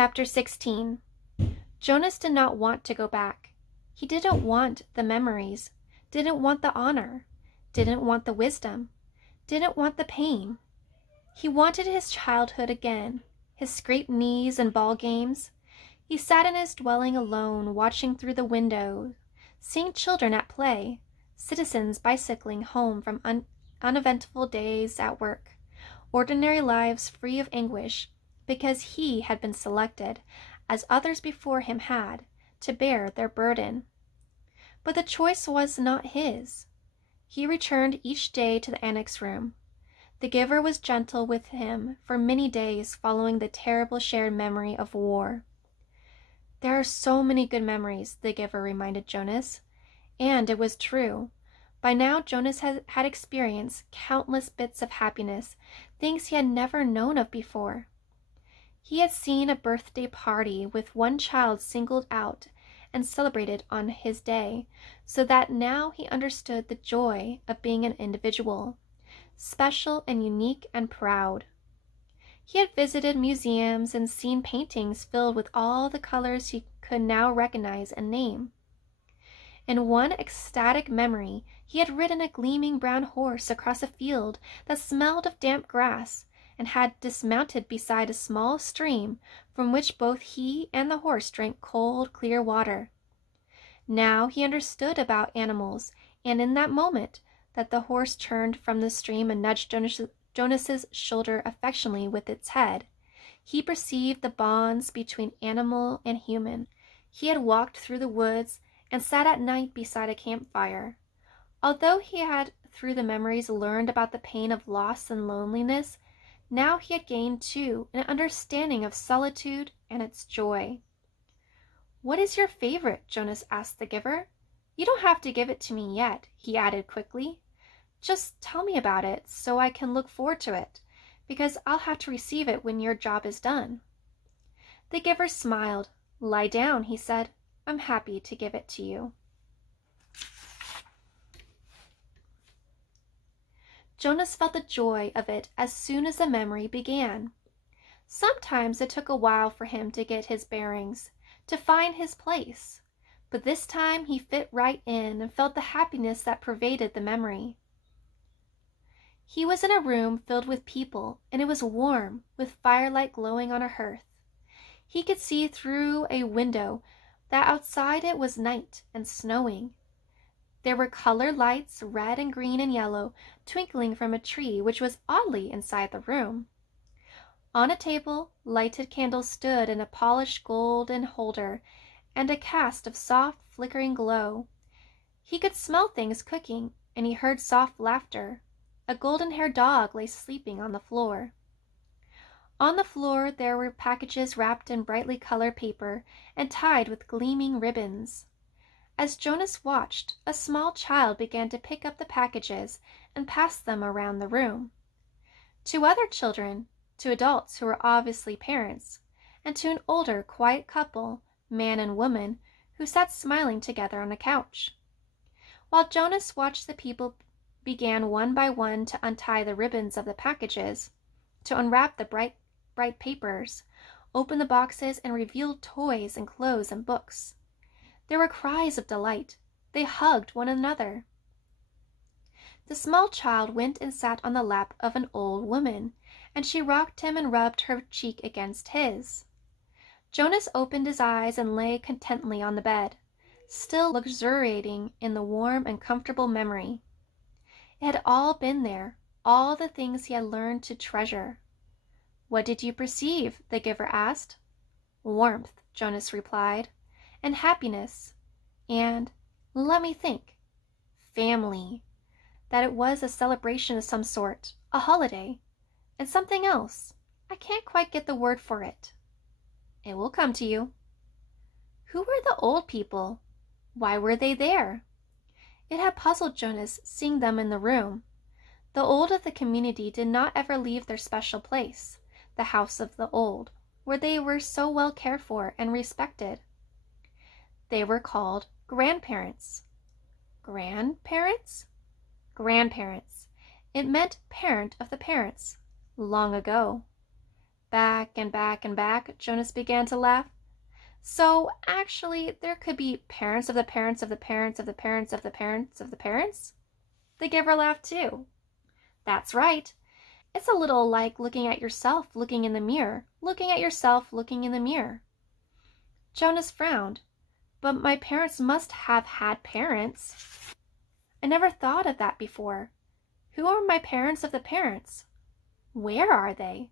Chapter 16. Jonas did not want to go back. He didn't want the memories, didn't want the honor, didn't want the wisdom, didn't want the pain. He wanted his childhood again, his scraped knees and ball games. He sat in his dwelling alone, watching through the window, seeing children at play, citizens bicycling home from uneventful days at work, ordinary lives free of anguish, because he had been selected, as others before him had, to bear their burden. But the choice was not his. He returned each day to the annex room. The giver was gentle with him for many days following the terrible shared memory of war. There are so many good memories, the giver reminded Jonas. And it was true. By now Jonas had experienced countless bits of happiness, things he had never known of before. He had seen a birthday party with one child singled out and celebrated on his day, so that now he understood the joy of being an individual, special and unique and proud. He had visited museums and seen paintings filled with all the colors he could now recognize and name. In one ecstatic memory, he had ridden a gleaming brown horse across a field that smelled of damp grass, and had dismounted beside a small stream from which both he and the horse drank cold, clear water. Now he understood about animals, and in that moment that the horse turned from the stream and nudged Jonas's shoulder affectionately with its head, he perceived the bonds between animal and human. He had walked through the woods and sat at night beside a campfire. Although he had, through the memories, learned about the pain of loss and loneliness, now he had gained, too, an understanding of solitude and its joy. "What is your favorite?" Jonas asked the giver. "You don't have to give it to me yet," he added quickly. "Just tell me about it so I can look forward to it, because I'll have to receive it when your job is done." The giver smiled. "Lie down," he said. "I'm happy to give it to you." Jonas felt the joy of it as soon as the memory began. Sometimes it took a while for him to get his bearings, to find his place, but this time he fit right in and felt the happiness that pervaded the memory. He was in a room filled with people, and it was warm, with firelight glowing on a hearth. He could see through a window that outside it was night and snowing. There were colored lights, red and green and yellow, twinkling from a tree which was oddly inside the room. On a table, lighted candles stood in a polished golden holder, and a cast of soft, flickering glow. He could smell things cooking, and he heard soft laughter. A golden-haired dog lay sleeping on the floor. On the floor there were packages wrapped in brightly colored paper and tied with gleaming ribbons. As Jonas watched, a small child began to pick up the packages and pass them around the room. To other children, to adults who were obviously parents, and to an older, quiet couple, man and woman, who sat smiling together on a couch. While Jonas watched, the people began one by one to untie the ribbons of the packages, to unwrap the bright papers, open the boxes, and reveal toys and clothes and books. There were cries of delight. They hugged one another. The small child went and sat on the lap of an old woman, and she rocked him and rubbed her cheek against his. Jonas opened his eyes and lay contentedly on the bed, still luxuriating in the warm and comfortable memory. It had all been there, all the things he had learned to treasure. "What did you perceive?" the giver asked. "Warmth," Jonas replied, "and happiness, and, let me think, family, that it was a celebration of some sort, a holiday, and something else. I can't quite get the word for it. It will come to you." Who were the old people? Why were they there? It had puzzled Jonas seeing them in the room. The old of the community did not ever leave their special place, the house of the old, where they were so well cared for and respected. They were called grandparents. Grandparents? Grandparents. It meant parent of the parents, long ago. Back and back and back, Jonas began to laugh. So actually, there could be parents of the parents of the parents of the parents of the parents of the parents? The giver laughed too. That's right. It's a little like looking at yourself looking in the mirror, looking at yourself looking in the mirror. Jonas frowned. But my parents must have had parents. I never thought of that before. Who are my parents of the parents? Where are they?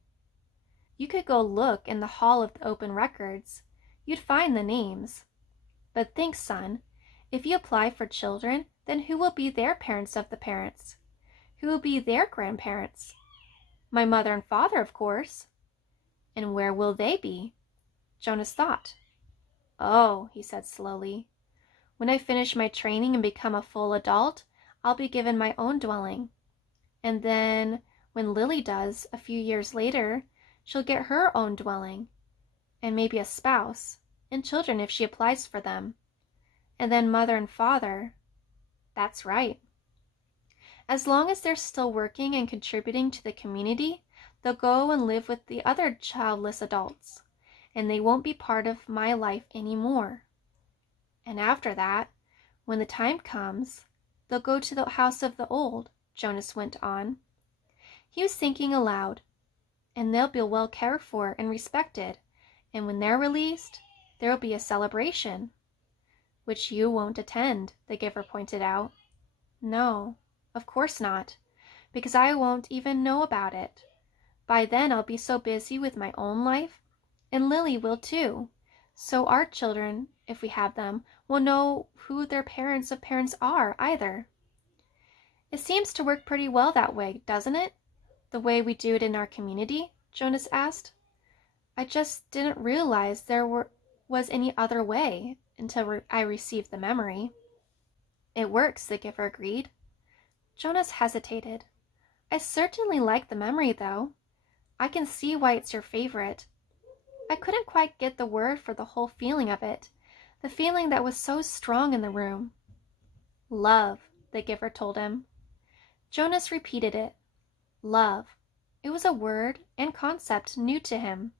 You could go look in the Hall of the Open Records. You'd find the names. But think, son, if you apply for children, then who will be their parents of the parents? Who will be their grandparents? My mother and father, of course. And where will they be? Jonas thought. Oh, he said slowly. When I finish my training and become a full adult, I'll be given my own dwelling. And then, when Lily does, a few years later, she'll get her own dwelling, and maybe a spouse, and children if she applies for them. And then mother and father. That's right. As long as they're still working and contributing to the community, they'll go and live with the other childless adults, and they won't be part of my life anymore. And after that, when the time comes, they'll go to the house of the old, Jonas went on. He was thinking aloud. And they'll be well cared for and respected, and when they're released, there'll be a celebration. Which you won't attend, the giver pointed out. No, of course not, because I won't even know about it. By then I'll be so busy with my own life, and Lily will too. So our children, if we have them, will know who their parents of parents are either. It seems to work pretty well that way, doesn't it? The way we do it in our community? Jonas asked. I just didn't realize was any other way until I received the memory. It works, the giver agreed. Jonas hesitated. I certainly like the memory, though. I can see why it's your favorite. I couldn't quite get the word for the whole feeling of it, the feeling that was so strong in the room. Love, the giver told him. Jonas repeated it. Love. It was a word and concept new to him.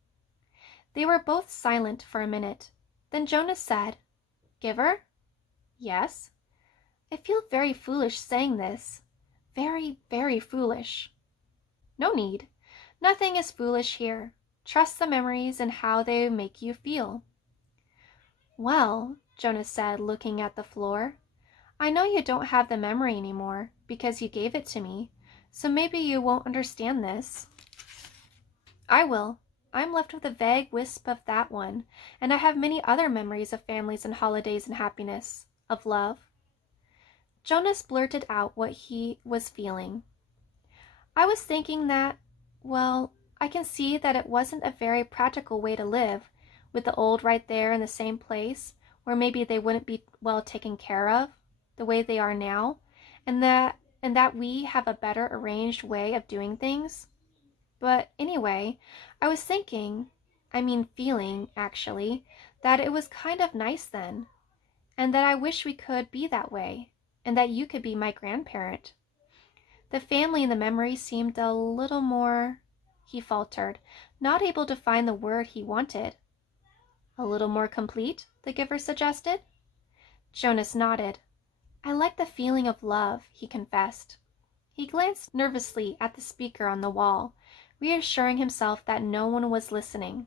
They were both silent for a minute. Then Jonas said, Giver? Yes? I feel very foolish saying this. Very, very foolish. No need. Nothing is foolish here. Trust the memories and how they make you feel. Well, Jonas said, looking at the floor, I know you don't have the memory anymore because you gave it to me, so maybe you won't understand this. I will. I'm left with a vague wisp of that one, and I have many other memories of families and holidays and happiness, of love. Jonas blurted out what he was feeling. I was thinking that, well, I can see that it wasn't a very practical way to live, with the old right there in the same place, where maybe they wouldn't be well taken care of, the way they are now, and that we have a better arranged way of doing things. But anyway, I was feeling, actually, that it was kind of nice then, and that I wish we could be that way, and that you could be my grandparent. The family in the memory seemed a little more, he faltered, not able to find the word he wanted. A little more complete, the giver suggested. Jonas nodded. I like the feeling of love, he confessed. He glanced nervously at the speaker on the wall, reassuring himself that no one was listening.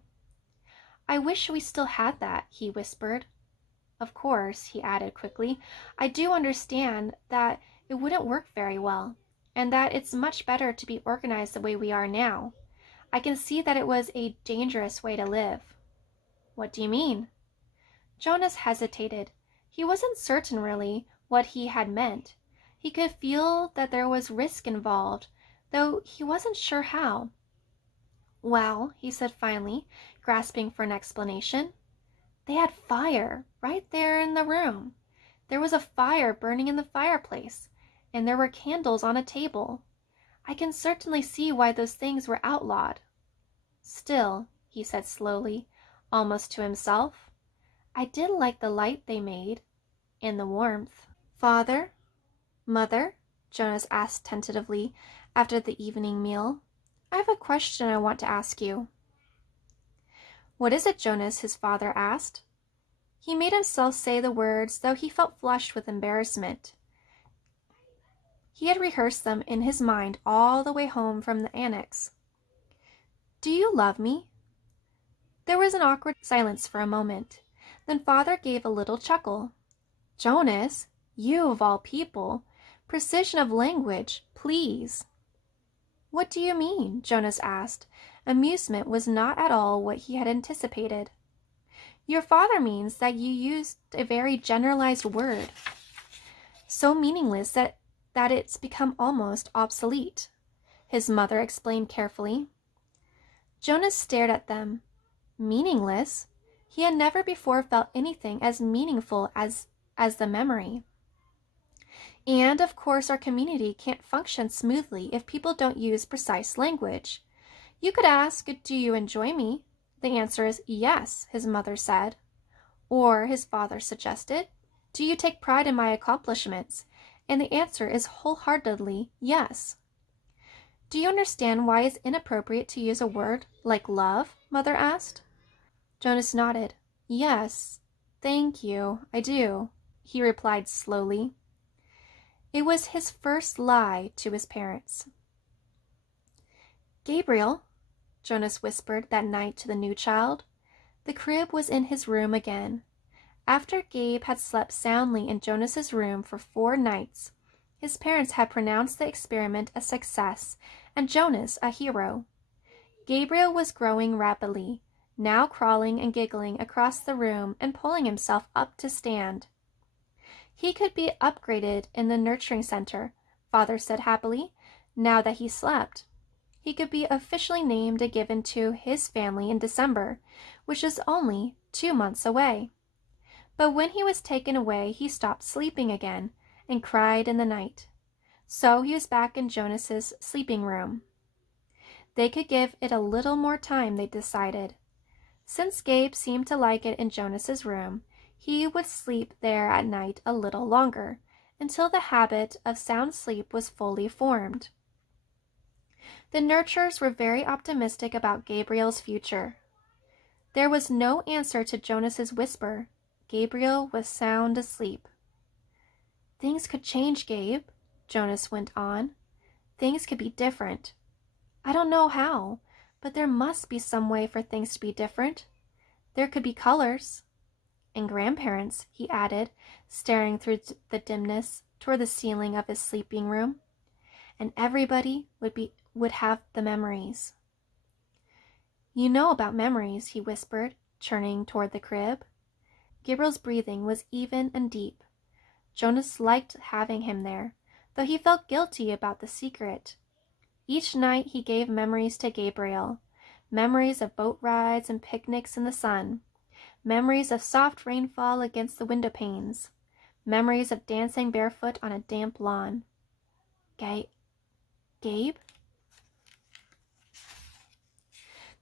I wish we still had that, he whispered. Of course, he added quickly, I do understand that it wouldn't work very well, and that it's much better to be organized the way we are now. I can see that it was a dangerous way to live. What do you mean? Jonas hesitated. He wasn't certain, really, what he had meant. He could feel that there was risk involved, though he wasn't sure how. Well, he said finally, grasping for an explanation. They had fire right there in the room. There was a fire burning in the fireplace, and there were candles on a table. I can certainly see why those things were outlawed. Still, he said slowly, almost to himself, I did like the light they made, and the warmth. Father? Mother? Jonas asked tentatively after the evening meal. I have a question I want to ask you. "What is it, Jonas?" his father asked. He made himself say the words, though he felt flushed with embarrassment. He had rehearsed them in his mind all the way home from the annex. "Do you love me?" There was an awkward silence for a moment. Then father gave a little chuckle. "Jonas, you of all people. Precision of language, please." "What do you mean?" Jonas asked. Amusement was not at all what he had anticipated. "Your father means that you used a very generalized word, so meaningless that it's become almost obsolete," his mother explained carefully. Jonas stared at them. Meaningless? He had never before felt anything as meaningful as the memory. "And of course our community can't function smoothly if people don't use precise language. You could ask, 'Do you enjoy me?' The answer is yes," his mother said. Or his father suggested, "Do you take pride in my accomplishments?" And the answer is wholeheartedly yes. "Do you understand why it's inappropriate to use a word like love?" Mother asked. Jonas nodded. "Yes, thank you, I do," he replied slowly. It was his first lie to his parents. "Gabriel," Jonas whispered that night to the new child. The crib was in his room again. After Gabe had slept soundly in Jonas's room for 4 nights, his parents had pronounced the experiment a success and Jonas a hero. Gabriel was growing rapidly, now crawling and giggling across the room and pulling himself up to stand. He could be upgraded in the nurturing center, father said happily, now that he slept. He could be officially named and given to his family in December, which is only 2 months away. But when he was taken away, he stopped sleeping again and cried in the night. So he was back in Jonas's sleeping room. They could give it a little more time, they decided. Since Gabe seemed to like it in Jonas's room, he would sleep there at night a little longer, until the habit of sound sleep was fully formed. The nurturers were very optimistic about Gabriel's future. There was no answer to Jonas's whisper. Gabriel was sound asleep. "Things could change, Gabe," Jonas went on. "Things could be different. I don't know how, but there must be some way for things to be different. There could be colors. And grandparents," he added, staring through the dimness toward the ceiling of his sleeping room. "And everybody would have the memories." "You know about memories," he whispered, turning toward the crib. Gabriel's breathing was even and deep. Jonas liked having him there, though he felt guilty about the secret. Each night he gave memories to Gabriel, memories of boat rides and picnics in the sun, memories of soft rainfall against the window panes, memories of dancing barefoot on a damp lawn. Gabe?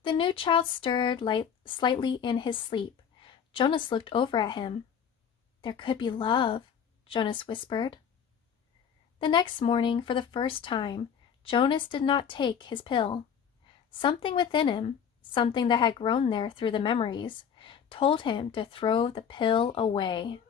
The new child stirred slightly in his sleep. Jonas looked over at him. "There could be love," Jonas whispered. The next morning, for the first time, Jonas did not take his pill. Something within him, something that had grown there through the memories, told him to throw the pill away.